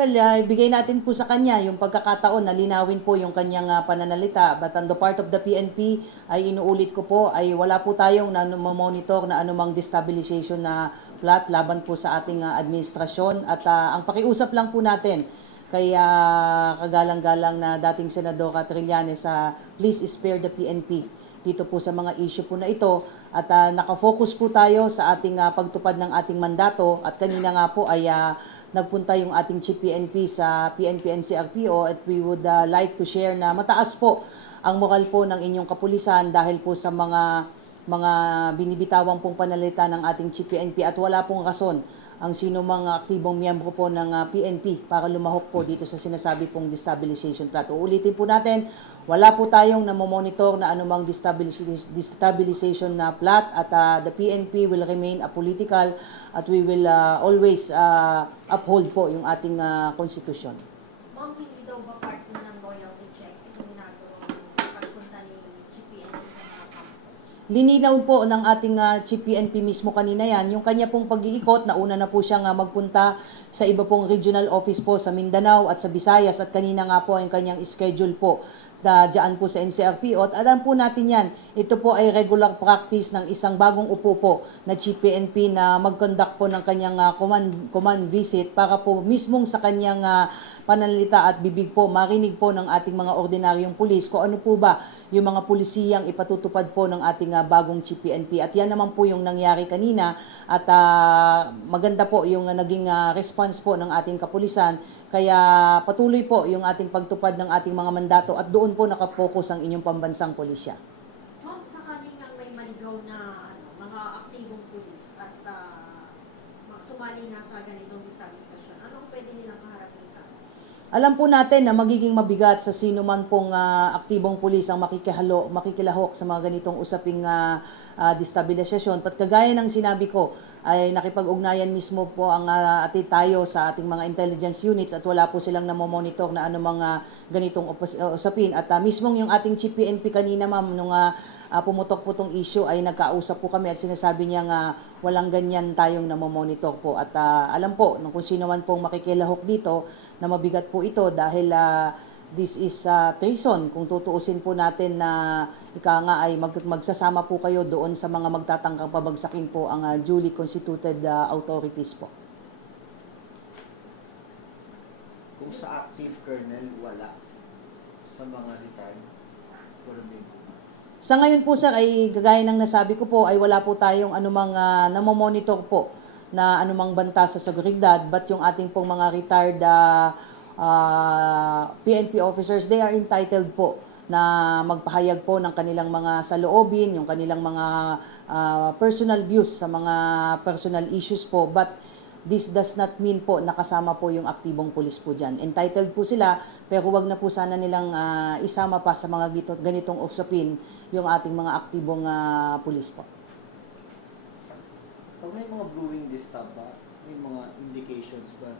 Well, ibigay natin po sa kanya yung pagkakataon na linawin po yung kanyang pananalita. But on the part of the PNP, ay inuulit ko po, ay wala po tayong monitor na anumang destabilization na plot laban po sa ating administrasyon. At ang pakiusap lang po natin kay kagalang-galang na dating Senadora Trillanes, please spare the PNP dito po sa mga issue po na ito. At nakafocus po tayo sa ating pagtupad ng ating mandato. At kanina nga po ay nagpunta yung ating Chief PNP sa PNP NCRPO, at we would like to share na mataas po ang moral po ng inyong kapulisan dahil po sa mga binibitawang pong panalita ng ating Chief PNP, at wala pong rason ang sino mga aktibong miyembro po ng PNP para lumahok po dito sa sinasabi pong destabilization plot. Uulitin po natin, wala po tayong namomonitor na anumang destabilization na plot, at the PNP will remain apolitical, at we will always uphold po yung ating konstitusyon. Ma'am, hindi daw ba part na ng loyalty check itong ginagawa pagpunta ni Chief PNP sa mga kampo? Lininaw po ng ating Chief PNP mismo kanina yan, yung kanya pong pag-iikot, nauna na po siyang magpunta sa iba pong regional office po sa Mindanao at sa Visayas, at kanina nga po ang kanyang schedule po dyan po sa NCRPO. At alam po natin yan, ito po ay regular practice ng isang bagong upo po na Chief PNP na mag-conduct po ng kanyang command visit para po mismong sa kanyang pananalita at bibig po, marinig po ng ating mga ordinaryong pulis kung ano po ba yung mga pulisiyang ipatutupad po ng ating bagong Chief PNP. At yan naman po yung nangyari kanina, at maganda po yung naging response po ng ating kapulisan. Kaya patuloy po yung ating pagtupad ng ating mga mandato, at doon po nakapokus ang inyong pambansang pulisya. Ma'am, sakaling nga may maligaw na mga aktibong pulis at sumali na sa ganitong destabilization, anong pwede nilang kaharapin kaso? Alam po natin na magiging mabigat sa sino man pong aktibong pulis ang makikilahok sa mga ganitong usaping destabilization. Pat kagaya ng sinabi ko, ay nakipag-ugnayan mismo po ang tayo sa ating mga intelligence units, at wala po silang namomonitor na anumang ganitong usapin. At mismong yung ating Chief PNP kanina, ma'am, nung pumutok po itong issue, ay nagkausap po kami at sinasabi niya walang ganyan tayong namomonitor po. At alam po kung sino man pong makikilahok dito na mabigat po ito, dahil this is treason. Kung tutuusin po natin na ay magsasama po kayo doon sa mga magtatangkang pabagsakin po ang duly constituted authorities po. Kung sa active colonel, wala. Sa mga retired, colonel. Sa ngayon po sir, ay gagaya ng nasabi ko po, ay wala po tayong anumang namomonitor po na anumang banta sa seguridad, but yung ating pong mga retired PNP officers, they are entitled po na magpahayag po ng kanilang mga saloobin, yung kanilang mga personal views sa mga personal issues po. But this does not mean po nakasama po yung aktibong pulis po dyan. Entitled po sila, pero wag na po sana nilang isama pa sa mga ganitong usapin yung ating mga aktibong pulis po. Pag may mga brewing disturb ba, may mga indicators ba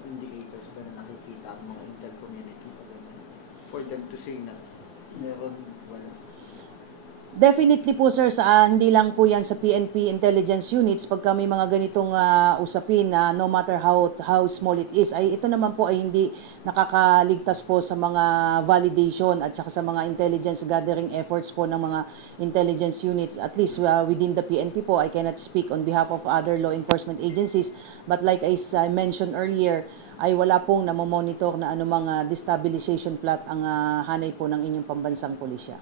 na nakikita ang mga intel community for them to say na meron, wala? Definitely po sir, hindi lang po yan sa PNP intelligence units, pagka may mga ganitong usapin na no matter how small it is, ay ito naman po ay hindi nakakaligtas po sa mga validation at saka sa mga intelligence gathering efforts po ng mga intelligence units, at least within the PNP po. I cannot speak on behalf of other law enforcement agencies, but like I mentioned earlier, ay wala pong namomonitor na anumang destabilization plot ang hanay po ng inyong pambansang pulisya.